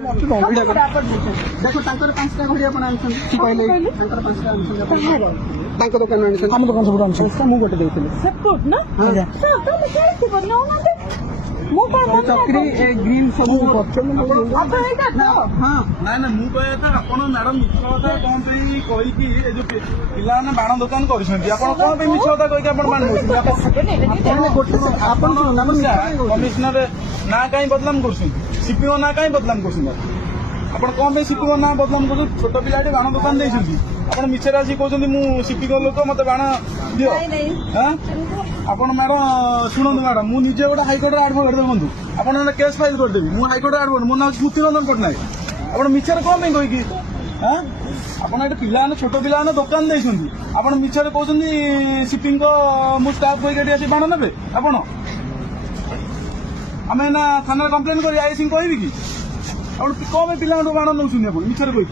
देखो तांकर 5टा घड़ी आपण आनछन की कहले तांकर 5टा आनछन तांको दुकान आनछन हम दुकान सब आनछन से मु गोटे देथिले सब कोट ना हां सब तो मैं से बनाओ ना मु का चक्री ए ग्रीन सब बच्चन आप एटा ना हां ना ना मु कहया था आपण मैडम मिछता कोन पे कहि कि ए जो पिला ने बाण दुकान करछन आपण कोन पे मिछता कहि कि आपण बाण होछि आपण गोटे आपण नमस्कार कमिश्नर ना काई बदनाम करछन सीपीओ ना काई बदनाम करछन आपण कोन पे सीपीओ ना बदनाम कर छोट पिलाटी बाण दुकान देछन आपण मिछरा आसी कहछन मु सीपीओ लोक मते बाण दियो हां आपण मैडम शुणु मैडम मु निजे गोटे हाईकोर्ट एडवोकेट देखु आपन केस फाइल करदेवी मु हाईकोर्ट एडवोकेट मो नाम स्मृति रंजन पट्टनायक आपण मिछर कौन कहि कि हां आपण एटे पिला छोट पिला दुकान देछन आपण मिछर कहछन शिपिंग को मु स्टाफ कहि आसी बाण नेबे आपण आमे ना थाना कंप्लेन करी आई सिंह कहबी कि आपण कौन पिला बाण नौछन आपण मिछर कहि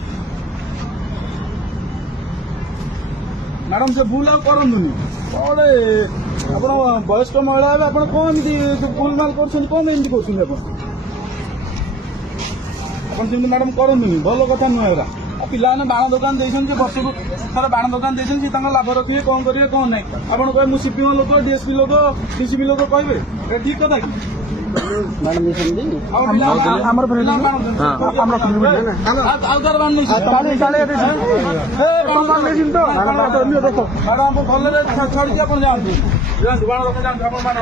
मैडम से भूल आउ करंदुनी अरे ଆପଣ ବୟସ୍କ ମହିଳା ହେବେ ଆପଣ କଣ ଏମିତି ଭୁଲଭାଲ କରୁଛନ୍ତି କଣ ଏମିତି କରୁଛନ୍ତି ଆପଣ ସେମିତି ମ୍ୟାଡାମ କରନ୍ତୁନି ଭଲ କଥା ନୁହେଁ ଏରା ପିଲାମାନେ ବାଣ ଦୋକାନ ଦେଇଛନ୍ତି ବର୍ଷକୁ ଥରେ ବାଣ ଦୋକାନ ଦେଇଛନ୍ତି ସେ ତାଙ୍କ ଲାଭ ରଖିବେ କଣ କରିବେ କଣ ନାହିଁ ଆପଣ କହିବେ ମୁଁ ସିପିଓ ଲୋକ ଡିଏସପି ଲୋକ ଡିସିପି ଲୋକ କହିବେ ଏଟା ଠିକ କଥା କି ଆମର ଭଲରେ ଛାଡ଼ିକି ଆପଣ ଯାଆନ୍ତୁ ବାଣ ଦୋକାନ ଯାଆନ୍ତୁ ଆପଣ ବାଣ